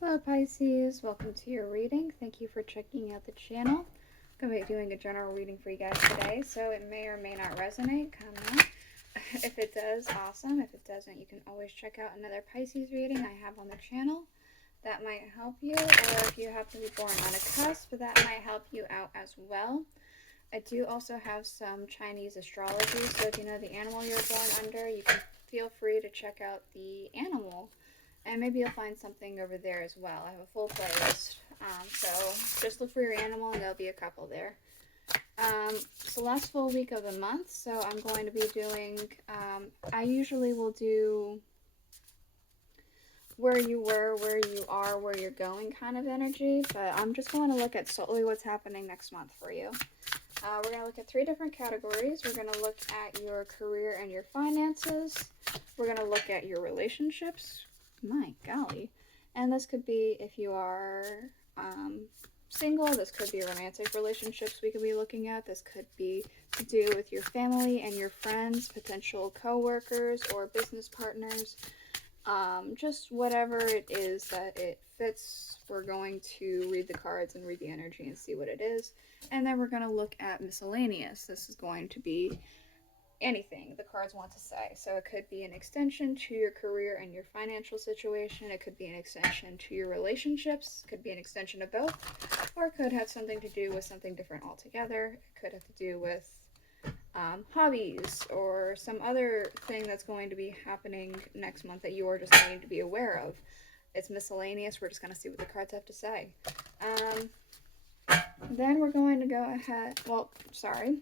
Hello Pisces, welcome to your reading. Thank you for checking out the channel. I'm going to be doing a general reading for you guys today, so it may or may not resonate. Come on. If it does, awesome. If it doesn't, you can always check out another Pisces reading I have on the channel. That might help you, or if you happen to be born on a cusp, that might help you out as well. I do also have some Chinese astrology, so if you know the animal you're born under, you can feel free to check out the animal. And maybe you'll find something over there as well. I have a full playlist. So just look for your animal and there'll be a couple there. It's the last full week of the month, so I'm going to be doing, I usually will do where you were, where you are, where you're going kind of energy, but I'm just going to look at solely what's happening next month for you. We're going to look at 3 different categories. We're going to look at your career and your finances. We're going to look at your relationships. My golly. And this could be if you are single. This could be romantic relationships we could be looking at. This could be to do with your family and your friends, potential co-workers or business partners. Just whatever it is that it fits. We're going to read the cards and read the energy and see what it is. And then we're going to look at miscellaneous. This is going to be anything the cards want to say. So it could be an extension to your career and your financial situation. It could be an extension to your relationships. It could be an extension of both. Or it could have something to do with something different altogether. It could have to do with hobbies or some other thing that's going to be happening next month that you are just going to be aware of. It's miscellaneous. We're just going to see what the cards have to say. Then we're going to go ahead. Well, sorry.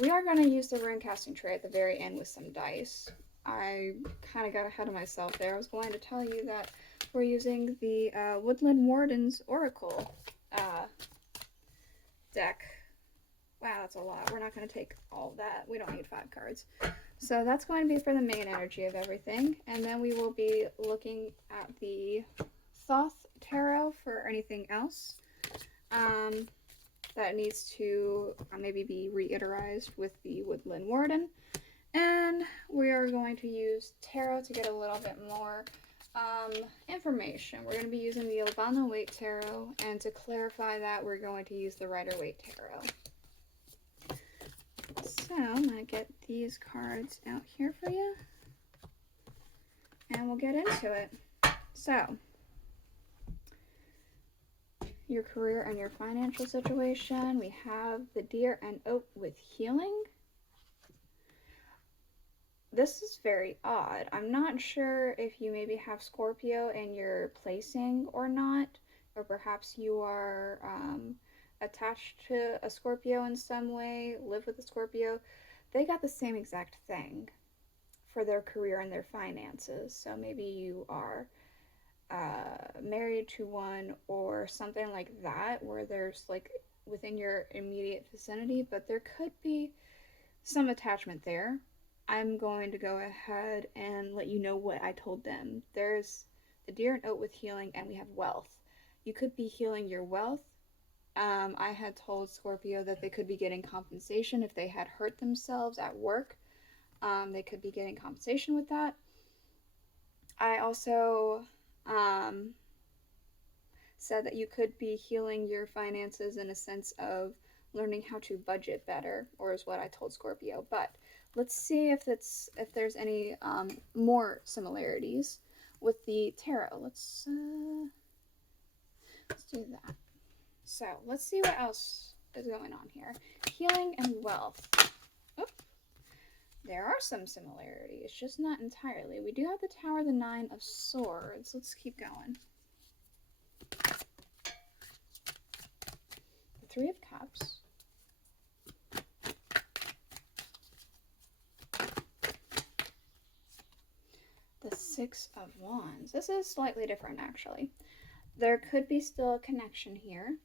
We are going to use the rune casting tray at the very end with some dice. I kind of got ahead of myself there. I was going to tell you that we're using the Woodland Wardens Oracle deck. Wow, that's a lot. We're not going to take all that. We don't need 5 cards. So that's going to be for the main energy of everything. And then we will be looking at the Thoth Tarot for anything else that needs to maybe be reiterized with the Woodland Warden. And we are going to use tarot to get a little bit more information. We're going to be using the Albano-Waite tarot, and to clarify that, we're going to use the Rider-Waite tarot. So I'm going to get these cards out here for you, and we'll get into it. So, your career and your financial situation. We have the Deer and Oak with healing. This is very odd. I'm not sure if you maybe have Scorpio in your placing or not, or perhaps you are attached to a Scorpio in some way, live with a Scorpio. They got the same exact thing for their career and their finances. So maybe you are married to one or something like that, where there's like within your immediate vicinity, but there could be some attachment there. I'm going to go ahead and let you know what I told them. There's the Deer and Oak with healing, and we have wealth. You could be healing your wealth. I had told Scorpio that they could be getting compensation if they had hurt themselves at work. They could be getting compensation with that. I also said that you could be healing your finances in a sense of learning how to budget better, or is what I told Scorpio. But let's see if there's any more similarities with the tarot. Let's do that. So let's see what else is going on here. Healing and wealth. Oop. There are some similarities, just not entirely. We do have the Tower, the 9 of Swords. Let's keep going. The 3 of Cups. The 6 of Wands. This is slightly different, actually. There could be still a connection here,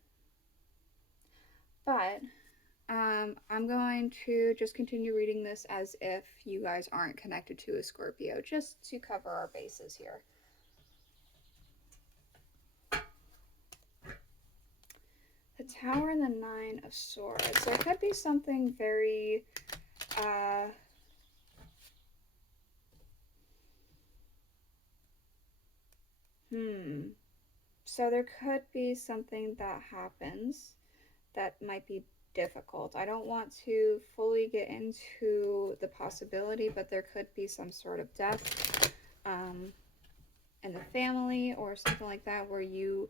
but I'm going to just continue reading this as if you guys aren't connected to a Scorpio, just to cover our bases here. The Tower and the 9 of Swords. There could be something very So there could be something that happens that might be difficult. I don't want to fully get into the possibility, but there could be some sort of death in the family or something like that where you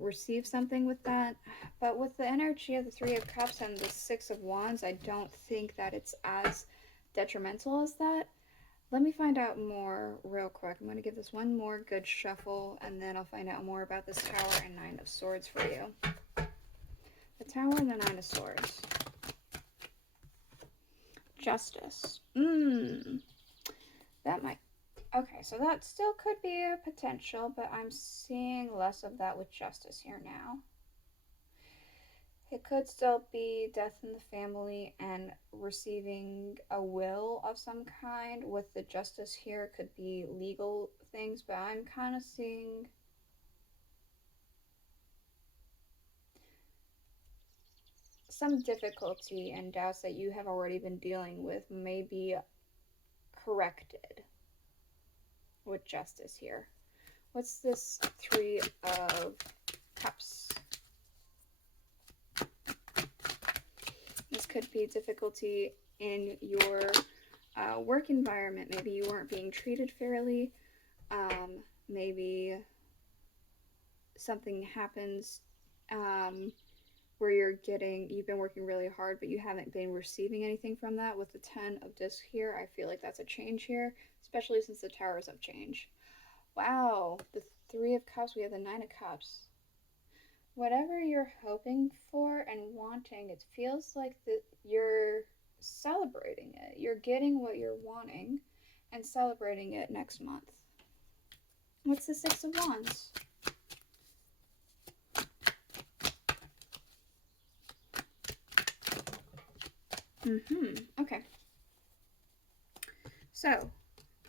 receive something with that. But with the energy of the Three of Cups and the Six of Wands, I don't think that it's as detrimental as that. Let me find out more real quick. I'm going to give this one more good shuffle, and then I'll find out more about this Tower and Nine of Swords for you. The Tower and the Nine of Swords. Justice. That might... Okay, so that still could be a potential, but I'm seeing less of that with Justice here now. It could still be death in the family and receiving a will of some kind. With the Justice here, it could be legal things, but I'm kind of seeing some difficulty and doubts that you have already been dealing with may be corrected with Justice here. What's this Three of Cups? This could be difficulty in your work environment. Maybe you weren't being treated fairly. Maybe something happens where you've been working really hard, but you haven't been receiving anything from that. With the Ten of Discs here, I feel like that's a change here, especially since the Towers of Change. Wow, the Three of Cups, we have the Nine of Cups. Whatever you're hoping for and wanting, it feels like that you're celebrating it. You're getting what you're wanting and celebrating it next month. What's the Six of Wands? Okay. So,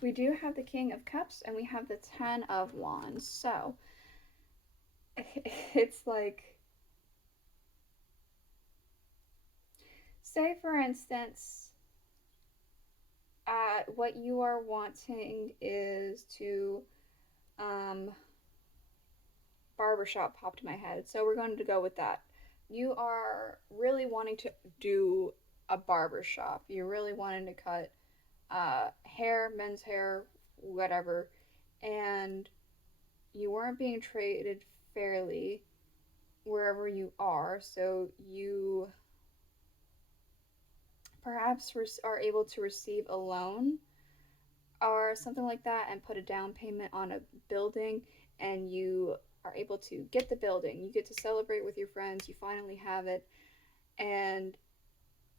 we do have the King of Cups and we have the Ten of Wands. So, it's like, say for instance, what you are wanting is to, barbershop popped in my head, so we're going to go with that. You are really wanting to do a barbershop. You're really wanting to cut hair, men's hair, whatever, and you weren't being treated fairly wherever you are, so you perhaps are able to receive a loan or something like that and put a down payment on a building, and you are able to get the building. You get to celebrate with your friends. You finally have it, and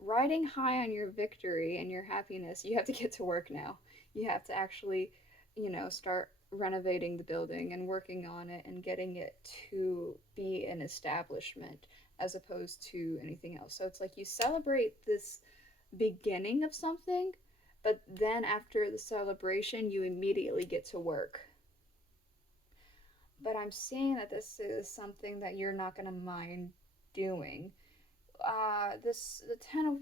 riding high on your victory and your happiness, you have to get to work now. You have to actually, start renovating the building and working on it and getting it to be an establishment as opposed to anything else. So it's like you celebrate this beginning of something, but then after the celebration, you immediately get to work. But I'm seeing that this is something that you're not going to mind doing. The Ten of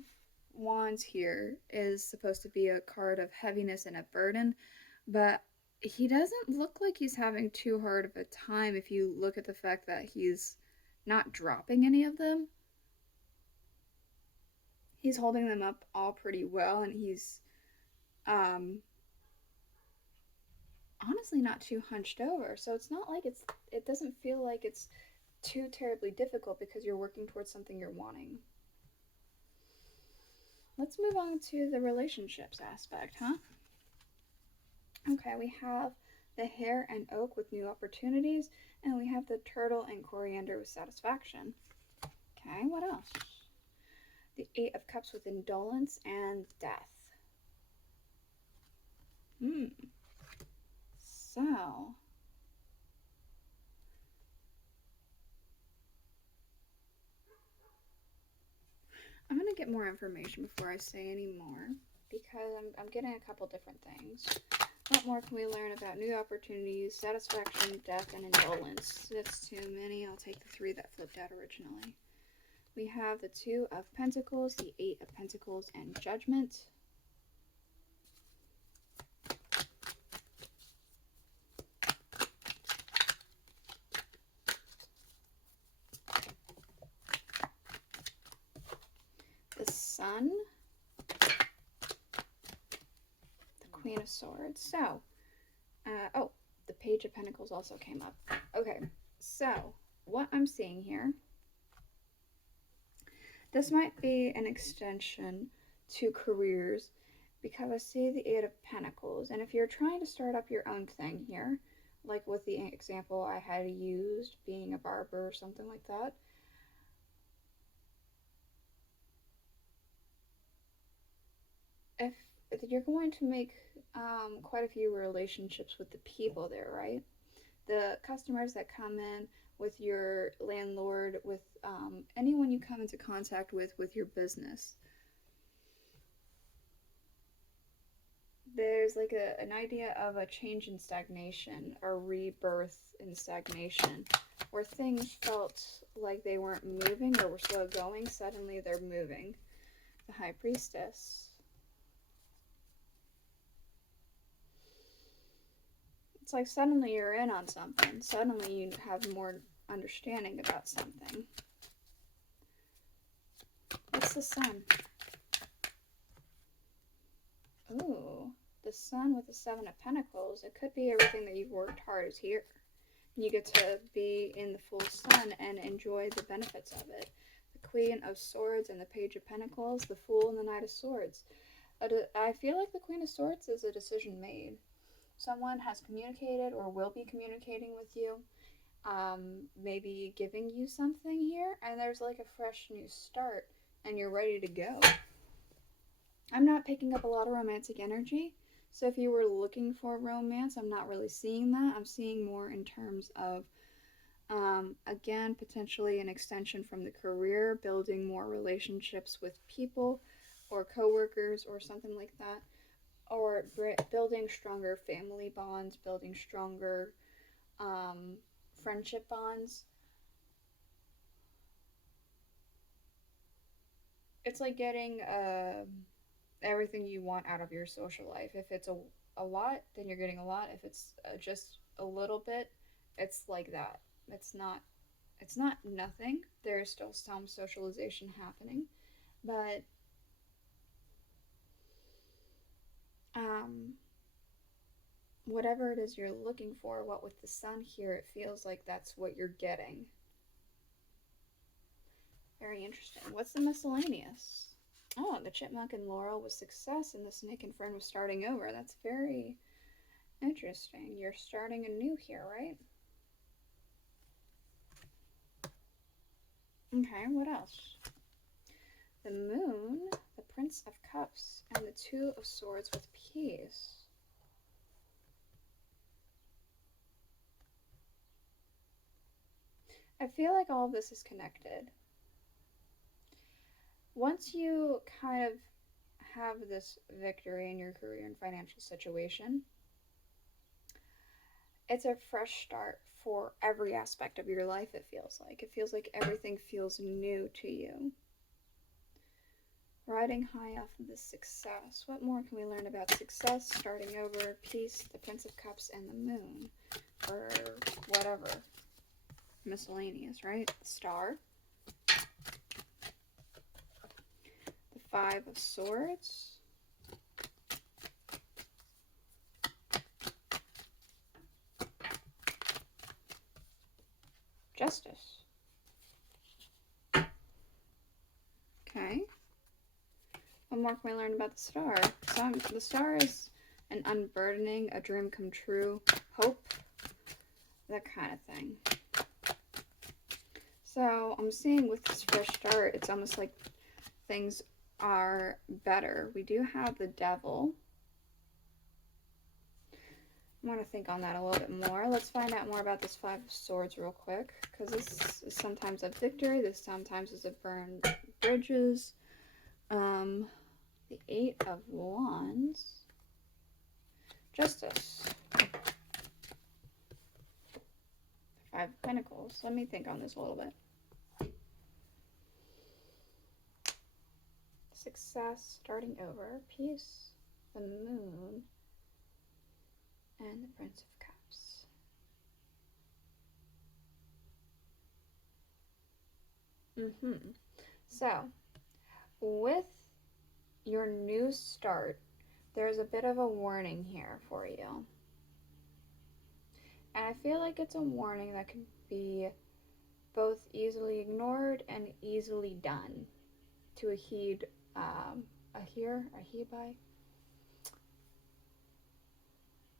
Wands here is supposed to be a card of heaviness and a burden, but he doesn't look like he's having too hard of a time if you look at the fact that he's not dropping any of them. He's holding them up all pretty well, and he's honestly not too hunched over. So it's not like it doesn't feel like it's too terribly difficult because you're working towards something you're wanting. Let's move on to the relationships aspect, huh? Okay, we have the Hare and Oak with new opportunities, and we have the Turtle and Coriander with satisfaction. Okay, what else? The Eight of Cups with indolence and death. So, I'm going to get more information before I say any more, because I'm getting a couple different things. What more can we learn about new opportunities, satisfaction, death, and indolence? That's too many. I'll take the three that flipped out originally. We have the Two of Pentacles, the Eight of Pentacles, and Judgment. of Swords. So, oh, the Page of Pentacles also came up. Okay, so what I'm seeing here, this might be an extension to careers because I see the Eight of Pentacles. And if you're trying to start up your own thing here, like with the example I had used, being a barber or something like that, if you're going to make quite a few relationships with the people there, right? The customers that come in, with your landlord, with anyone you come into contact with your business. There's like an idea of a change in stagnation, a rebirth in stagnation, where things felt like they weren't moving or were slow going. Suddenly they're moving. The High Priestess. It's like suddenly you're in on something. Suddenly you have more understanding about something. What's the Sun? Ooh, the Sun with the Seven of Pentacles. It could be everything that you've worked hard is here. You get to be in the full sun and enjoy the benefits of it. The Queen of Swords and the Page of Pentacles, the Fool and the Knight of Swords. I feel like the Queen of Swords is a decision made. Someone has communicated or will be communicating with you, maybe giving you something here, and there's like a fresh new start, and you're ready to go. I'm not picking up a lot of romantic energy, so if you were looking for romance, I'm not really seeing that. I'm seeing more in terms of, again, potentially an extension from the career, building more relationships with people or coworkers or something like that. Or building stronger family bonds, building stronger friendship bonds. It's like getting everything you want out of your social life. If it's a lot, then you're getting a lot. If it's just a little bit, it's like that. It's not nothing. There's still some socialization happening, but whatever it is you're looking for, what with the Sun here, it feels like that's what you're getting. Very interesting. What's the miscellaneous? Oh, the Chipmunk and Laurel was success, and the Snake and Fern was starting over. That's very interesting. You're starting anew here, right? Okay, what else? The Moon, the Prince of Cups, and the Two of Swords with Peace. I feel like all of this is connected. Once you kind of have this victory in your career and financial situation, it's a fresh start for every aspect of your life, it feels like. It feels like everything feels new to you. Riding high off of this success. What more can we learn about success, starting over, peace, the Prince of Cups, and the Moon? Or whatever. Miscellaneous, right? The Star. The Five of Swords. Justice. Okay. What more can we learn about the Star? The Star is an unburdening, a dream come true, hope, that kind of thing. So I'm seeing with this fresh start, it's almost like things are better. We do have the Devil. I want to think on that a little bit more. Let's find out more about this Five of Swords real quick, because this is sometimes a victory, this sometimes is a burned bridges. The Eight of Wands. Justice. Five of Pentacles. Let me think on this a little bit. Success, starting over, peace, the Moon, and the Prince of Cups. So, with your new start, there's a bit of a warning here for you. And I feel like it's a warning that can be both easily ignored and easily done to a heed,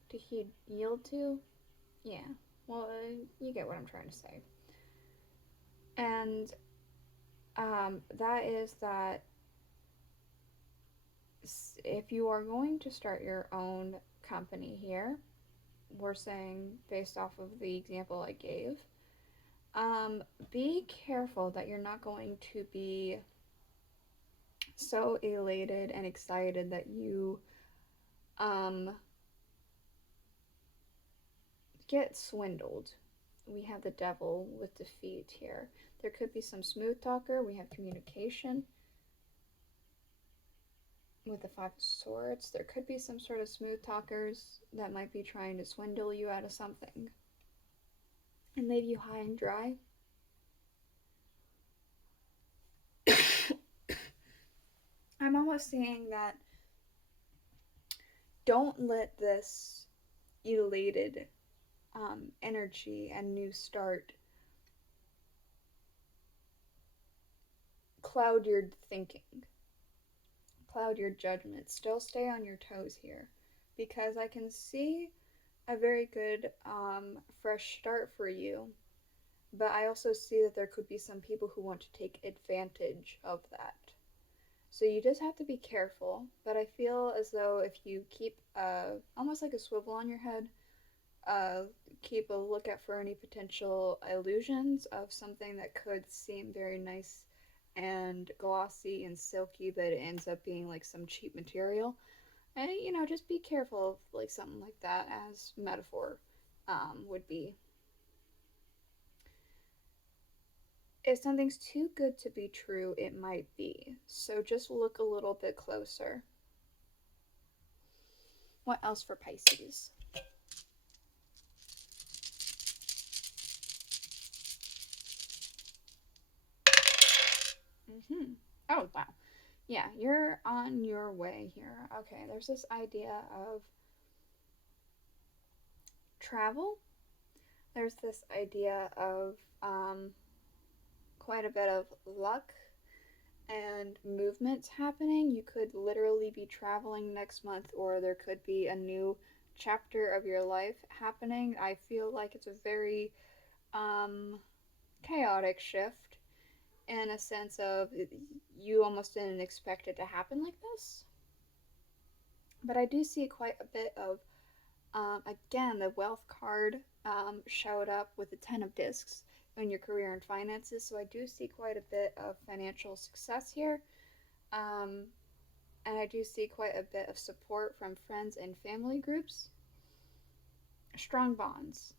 to heed, yield to. Yeah, well, you get what I'm trying to say. And that is that if you are going to start your own company here, we're saying based off of the example I gave, be careful that you're not going to be so elated and excited that you get swindled. We have the devil with defeat here. There could be some smooth talker. We have communication with the Five of Swords. There could be some sort of smooth talkers that might be trying to swindle you out of something and leave you high and dry. I'm almost seeing that don't let this elated energy and new start cloud your thinking, cloud your judgment. Still stay on your toes here, because I can see a very good fresh start for you, but I also see that there could be some people who want to take advantage of that. So you just have to be careful, but I feel as though if you keep almost like a swivel on your head, keep a lookout for any potential illusions of something that could seem very nice and glossy and silky, but it ends up being like some cheap material. And, just be careful of like something like that as metaphor would be. If something's too good to be true, it might be. So just look a little bit closer. What else for Pisces? Oh, wow. Yeah, you're on your way here. Okay, there's this idea of travel. There's this idea of quite a bit of luck and movements happening. You could literally be traveling next month, or there could be a new chapter of your life happening. I feel like it's a very chaotic shift in a sense of you almost didn't expect it to happen like this. But I do see quite a bit of, again, the wealth card showed up with the 10 of discs in your career and finances. So I do see quite a bit of financial success here. And I do see quite a bit of support from friends and family groups. Strong bonds.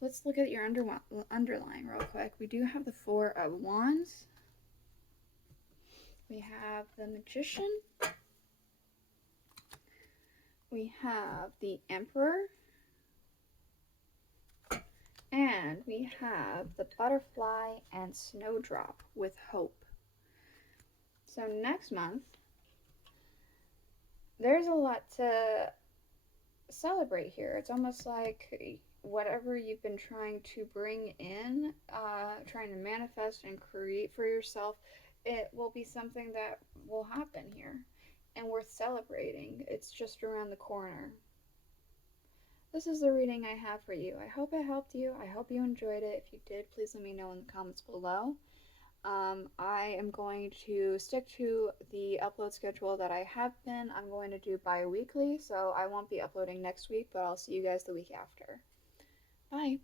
Let's look at your underline real quick. We do have the Four of Wands. We have the Magician. We have the Emperor. And we have the Butterfly and Snowdrop with Hope. So next month, there's a lot to celebrate here. It's almost like whatever you've been trying to bring in, trying to manifest and create for yourself, it will be something that will happen here and worth celebrating. It's just around the corner. This is the reading I have for you. I hope it helped you. I hope you enjoyed it. If you did, please let me know in the comments below. I am going to stick to the upload schedule that I have been. I'm going to do bi-weekly, so I won't be uploading next week, but I'll see you guys the week after. Bye.